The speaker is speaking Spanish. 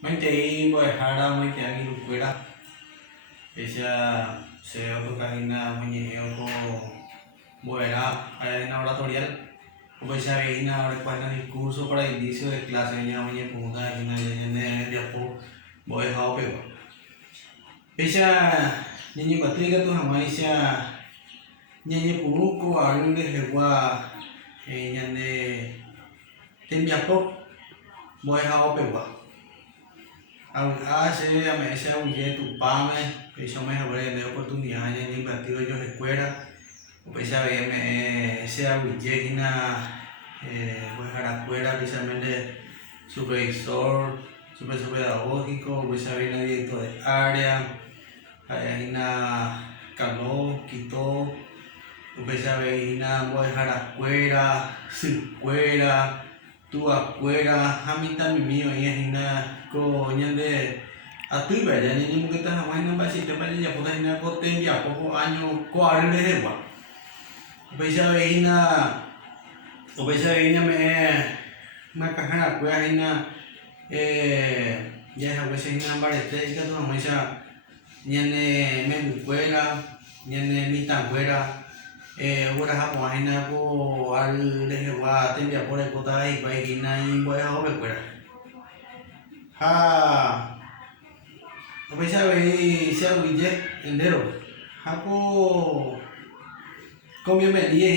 Mấy chị bơi hà ra mấy chị đi lục quê đó. Bây giờ sẽ tôi cái na mấy chị em cô bơi đó, ai nào đó thôi đấy. Bây giờ ini na ada quay na curso para inicio de clase nya mấy chị phụ ta ina nya dia po bơi hao pe. Bây giờ những bác sĩ cái tôi hàng mấy giờ những phụ cô ở những cái hệ quả những cái tem giặc po bơi hao pe wa. Hace meses huye tu pame, eso me abre de oportunidad ya ni partido yo recuerda, pues a ver me sea huye hina pues a la escuela precisamente supervisor, supervisor pedagógico, pues a ver director de área, hina caló, quitó, pues a ver hina pues a la escuela, su escuela tu afuera hamita mimio ya hina ko nyande atu ba ya ni mo kita hawain na ba si te ba ya puta hina ko tem ya ko año ko are le ba pesa hina o pesa hina me kahana ko hina ya ha pesa hina ba te ka to ma sa nyane me bukuela nyane mita buera ora ha mo hina ko al le wa tem ya por ko tai ba hina y voy a ver fuera ha bây giờ về xe buýt enero ha có công viên mẹ đi